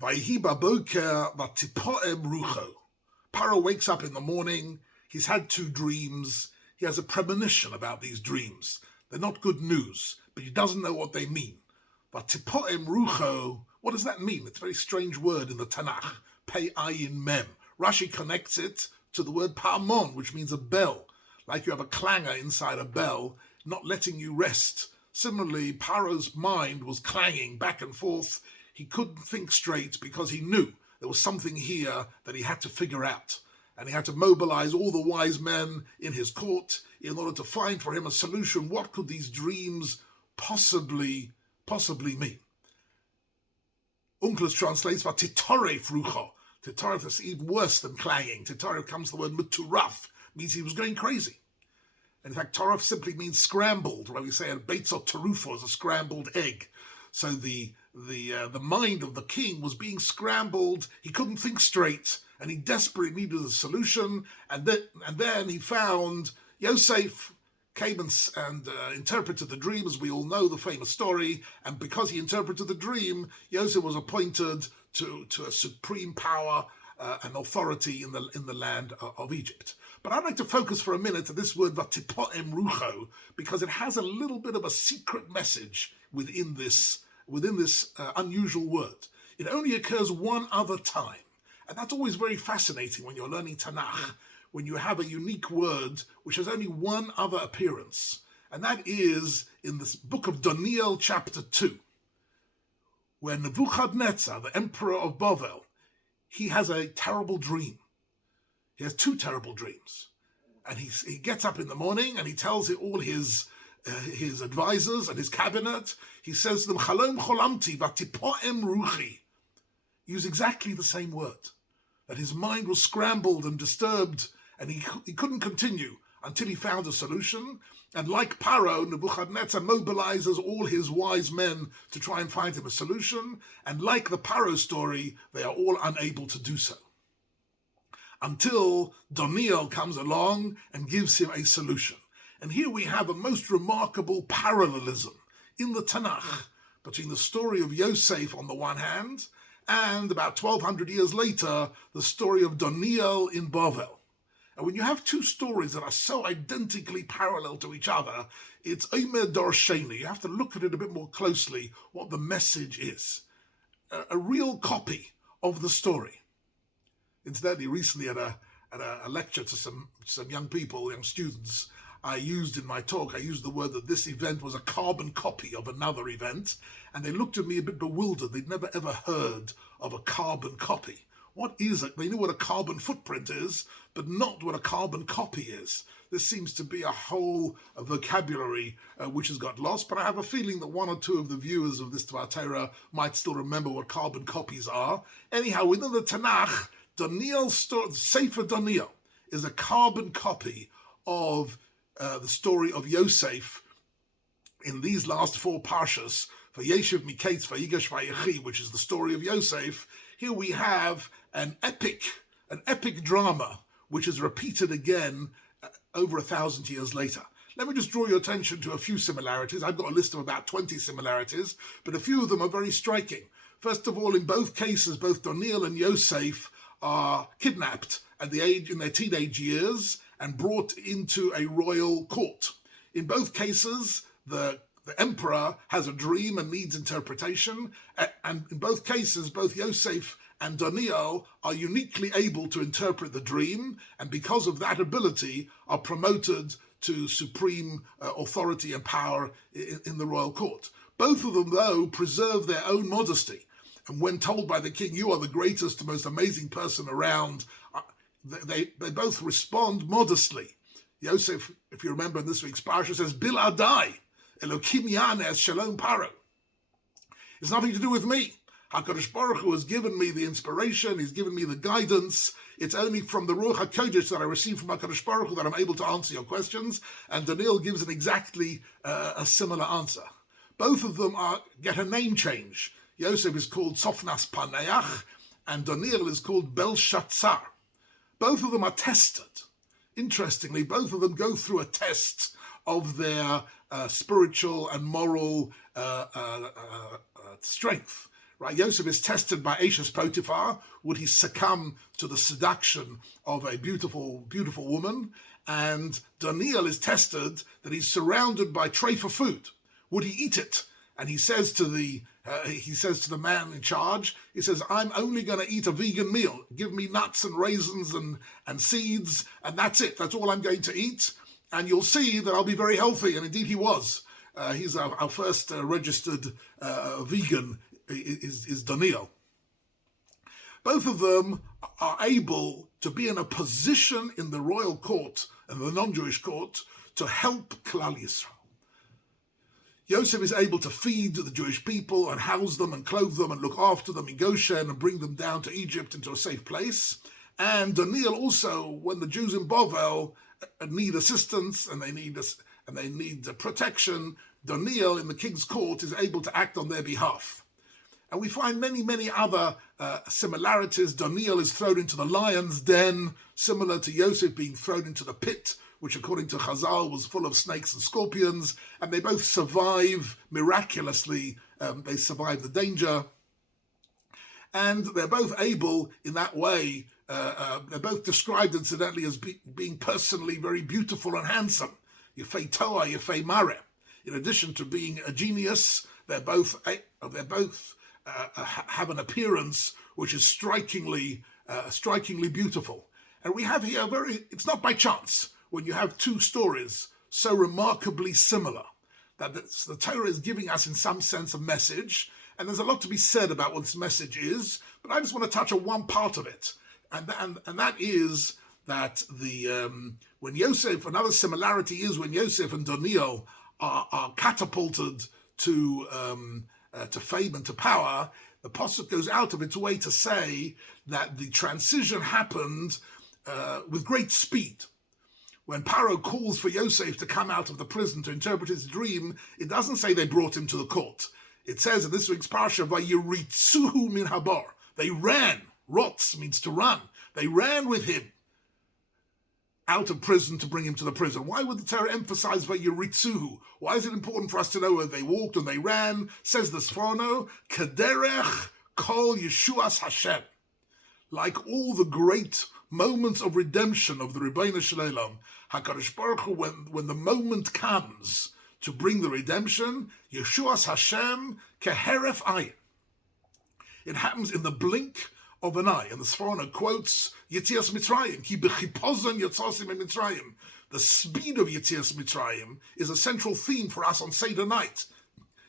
Vayhi baboker vatipoem rucho. Paro wakes up in the morning. He's had 2 dreams. He has a premonition about these dreams. They're not good news, but he doesn't know what they mean. Vatipoem rucho, what does that mean? It's a very strange word in the Tanakh. Pei ayin mem. Rashi connects it to the word pa'amon, which means a bell. Like you have a clangor inside a bell, not letting you rest. Similarly, Paro's mind was clanging back and forth. He couldn't think straight because he knew there was something here that he had to figure out. And he had to mobilize all the wise men in his court in order to find for him a solution. What could these dreams possibly mean? Unclus translates for titoref rucho. Titoref is even worse than clanging. Titoref comes from the word muturaf, means he was going crazy. In fact, toref simply means scrambled, where we say a beitzot terufo is a scrambled egg. So the mind of the king was being scrambled. He couldn't think straight, and he desperately needed a solution. And then he found Yosef came and interpreted the dream, as we all know the famous story. And because he interpreted the dream, Yosef was appointed to a supreme power and authority in the land of Egypt. But I'd like to focus for a minute on this word vatipoem rucho, because it has a little bit of a secret message within this unusual word. It only occurs one other time, and that's always very fascinating when you're learning Tanakh, when you have a unique word which has only one other appearance, and that is in this book of Daniel chapter 2, where Nebuchadnezzar, the emperor of Bavel, he has a terrible dream. He has 2 terrible dreams. And he gets up in the morning and he tells all his advisors and his cabinet. He says to them, Chalom cholamti vatipoem ruchi. Use exactly the same word. That his mind was scrambled and disturbed, and he couldn't continue until he found a solution. And like Paro, Nebuchadnezzar mobilizes all his wise men to try and find him a solution. And like the Paro story, they are all unable to do so, until Daniel comes along and gives him a solution. And here we have a most remarkable parallelism in the Tanakh between the story of Yosef on the one hand, and about 1,200 years later, the story of Daniel in Bavel. And when you have 2 stories that are so identically parallel to each other, it's Omer Dorsheni. You have to look at it a bit more closely, what the message is. A real copy of the story. Incidentally, recently at a lecture to some young people, young students, I used the word that this event was a carbon copy of another event, and they looked at me a bit bewildered. They'd never ever heard of a carbon copy. What is it? They knew what a carbon footprint is, but not what a carbon copy is. This seems to be a vocabulary which has got lost, but I have a feeling that 1 or 2 of the viewers of this Dvar Torah might still remember what carbon copies are. Anyhow, within the Tanakh, Daniel's story, Sefer Daniel, is a carbon copy of the story of Yosef in these last 4 parshas, for Yosef, Miketz, Vayigash, Vayechi, which is the story of Yosef. Here we have an epic drama, which is repeated again over 1,000 years later. Let me just draw your attention to a few similarities. I've got a list of about 20 similarities, but a few of them are very striking. First of all, in both cases, both Daniel and Yosef are kidnapped in their teenage years and brought into a royal court. In both cases, the emperor has a dream and needs interpretation, and in both cases, both Yosef and Daniel are uniquely able to interpret the dream, and because of that ability are promoted to supreme authority and power in the royal court. Both of them, though, preserve their own modesty. And when told by the king, you are the greatest, most amazing person around, they both respond modestly. Yosef, if you remember in this week's parsha, says, Bil Adai, Elokim Yanes Shalom Paro. It's nothing to do with me. HaKadosh Baruch Hu has given me the inspiration, he's given me the guidance. It's only from the Ruach HaKodesh that I receive from HaKadosh Baruch Hu that I'm able to answer your questions. And Daniel gives an exactly a similar answer. Both of them get a name change. Yosef is called Sofnas Paneach, and Daniel is called Belshazzar. Both of them are tested. Interestingly, both of them go through a test of their spiritual and moral strength. Right, Yosef is tested by Ashes Potiphar. Would he succumb to the seduction of a beautiful, beautiful woman? And Daniel is tested that he's surrounded by tray for food. Would he eat it? And he says to the man in charge, he says, I'm only going to eat a vegan meal. Give me nuts and raisins and seeds, and that's it. That's all I'm going to eat. And you'll see that I'll be very healthy. And indeed he was. He's our first registered vegan is Daniel. Both of them are able to be in a position in the royal court and the non-Jewish court to help Klal Yisrael. Yosef is able to feed the Jewish people and house them and clothe them and look after them in Goshen and bring them down to Egypt into a safe place. And Daniel also, when the Jews in Bovel need assistance and they need protection, Daniel in the king's court is able to act on their behalf. And we find many, many other similarities. Daniel is thrown into the lion's den, similar to Yosef being thrown into the pit, which according to Chazal was full of snakes and scorpions, and they both survive miraculously. They survive the danger. And they're both able, in that way, they're both described incidentally as being personally very beautiful and handsome. Yefei Toa, Yefei Mare. In addition to being a genius, they both have an appearance which is strikingly beautiful. And we have here it's not by chance when you have two stories so remarkably similar that the Torah is giving us in some sense a message, and there's a lot to be said about what this message is, but I just want to touch on one part of it, and that is that when Yosef, another similarity is when Yosef and Daniel are catapulted to fame and to power, the Pasuk goes out of its way to say that the transition happened with great speed. When Paro calls for Yosef to come out of the prison to interpret his dream, it doesn't say they brought him to the court. It says in this week's parsha, "Vayiritzuhu min habar." They ran. Rotz means to run. They ran with him out of prison to bring him to the prison. Why would the Torah emphasize Vayiritzuhu? Why is it important for us to know whether they walked and they ran? Says the Sforno, Kaderech kol Yeshuas Hashem. Like all the great moments of redemption of the Rebbeinu Shalom, HaKadosh Baruch Hu, when the moment comes to bring the redemption, Yeshuas Hashem keheref ayin. It happens in the blink of an eye. And the Sforno quotes Yetzias Mitzrayim, Ki b'chipozon yotzasim Mitzrayim. The speed of Yetzias Mitzrayim is a central theme for us on Seder night.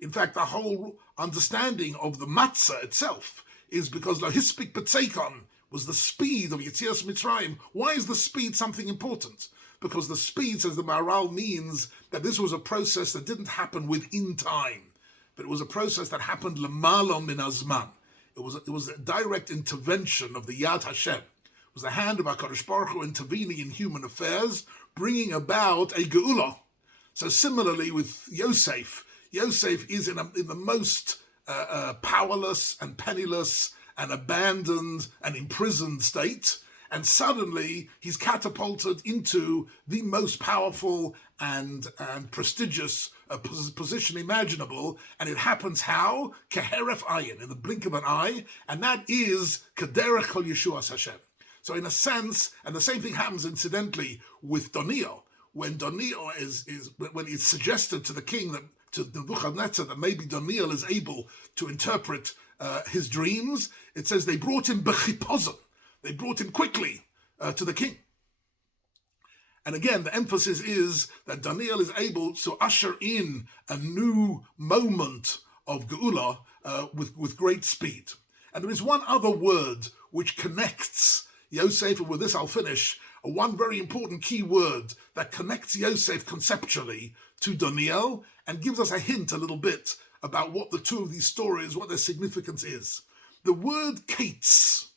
In fact, the whole understanding of the matzah itself is because lo hispik b'tzeikon was the speed of Yetzias Mitzrayim. Why is the speed something important? Because the speed, says the Maharal, means that this was a process that didn't happen within time, but it was a process that happened l'mala min hazman. It was a direct intervention of the Yad Hashem. It was the hand of HaKadosh Baruch Hu intervening in human affairs, bringing about a geula. So similarly with Yosef, Yosef is in the most powerless and penniless and abandoned and imprisoned state, and suddenly he's catapulted into the most powerful and prestigious position imaginable, and it happens how? Keheref ayin, in the blink of an eye, and that is Kederech kol Yeshuas Hashem. So in a sense, and the same thing happens incidentally with Daniel, when Daniel when it's suggested to the king, to Nebuchadnezzar, that maybe Daniel is able to interpret his dreams, it says they brought him b'chipozon. They brought him quickly to the king. And again, the emphasis is that Daniel is able to usher in a new moment of Geula with great speed. And there is one other word which connects Yosef, and with this I'll finish, one very important key word that connects Yosef conceptually to Daniel and gives us a hint a little bit about what the two of these stories, what their significance is. The word Miketz.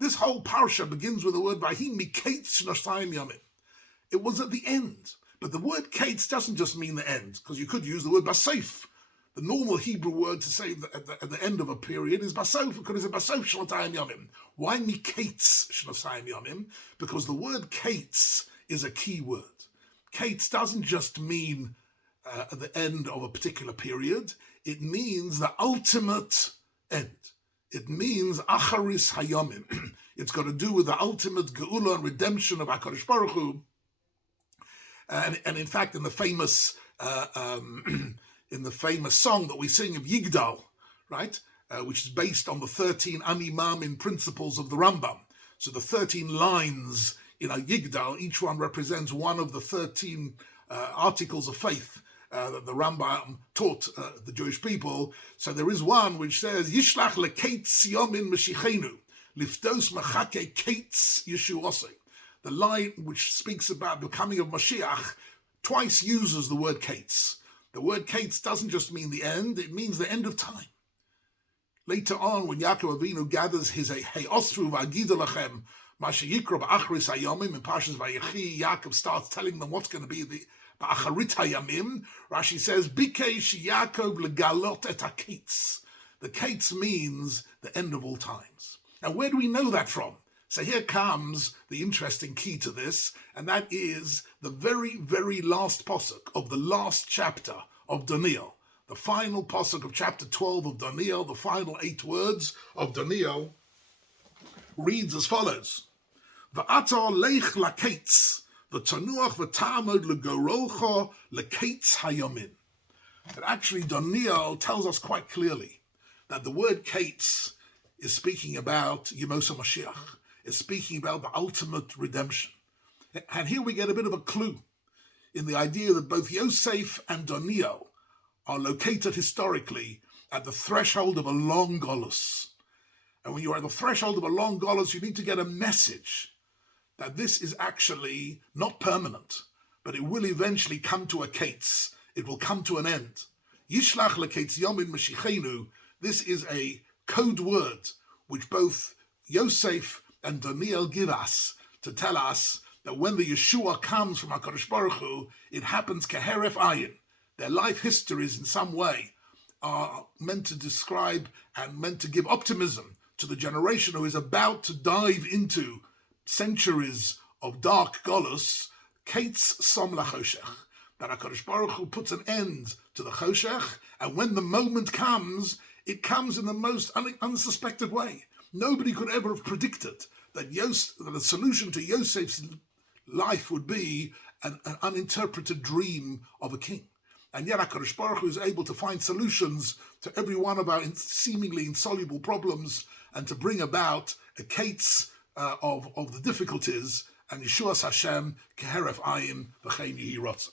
This whole parsha begins with the word Vahi Miketz Shnosayim Yamim. It was at the end. But the word Miketz doesn't just mean the end, because you could use the word Basef. The normal Hebrew word to say at the end of a period is Basef, because it's Basef Shnotayim Yamim. Why Miketz Shnosayim Yamim? Because the word Miketz is a key word. Miketz doesn't just mean at the end of a particular period. It means the ultimate end. It means Acharis Hayomim. It's got to do with the ultimate Geula and redemption of HaKadosh Baruch Hu. And in fact, in the famous song that we sing of Yigdal, right, which is based on the 13 Animamin principles of the Rambam. So the 13 lines in a Yigdal, each one represents one of the 13 articles of faith that the Rambam taught the Jewish people. So there is one which says, Yishlach leketz yomin meshichenu, liftos machake ketz yeshuosei. The line which speaks about the coming of Mashiach twice uses the word ketz. The word ketz doesn't just mean the end, it means the end of time. Later on, when Yaakov Avinu gathers his Hey Osru v'agidu lachem ma sheyikra ba'achris hayomim in Parshas Vayechi, Yaakov starts telling them what's going to be the ba'acharit hayamim. Rashi says, Bikesh Yaakov legalot et haketz. The ketz means the end of all times. Now, where do we know that from? So here comes the interesting key to this, and that is the very, very last pasuk of the last chapter of Daniel. The final pasuk of chapter 12 of Daniel, the final 8 words of Daniel, reads as follows. V'ata leich laketz, v'tanuach v'tamod legorolcha leketz hayomin. But actually Daniel tells us quite clearly that the word ketz is speaking about Yemos HaMashiach, is speaking about the ultimate redemption. And here we get a bit of a clue in the idea that both Yosef and Daniel are located historically at the threshold of a long golus. And when you're at the threshold of a long golus, you need to get a message that this is actually not permanent, but it will eventually come to a ketz. It will come to an end. Yishlach leketz yomin meshichenu. This is a code word which both Yosef and Daniel give us to tell us that when the Yeshua comes from HaKadosh Baruch Hu, it happens keheref ayin. Their life histories in some way are meant to describe and meant to give optimism to the generation who is about to dive into centuries of dark golus, ketz som lachoshech. That HaKadosh Baruch Hu puts an end to the choshech, and when the moment comes, it comes in the most unsuspected way. Nobody could ever have predicted that the solution to Yosef's life would be an uninterpreted dream of a king. And yet HaKadosh Baruch Hu is able to find solutions to every one of our seemingly insoluble problems and to bring about a ketz of the difficulties, and Yeshuas Hashem keheref ayin v'chein yehi rotzon.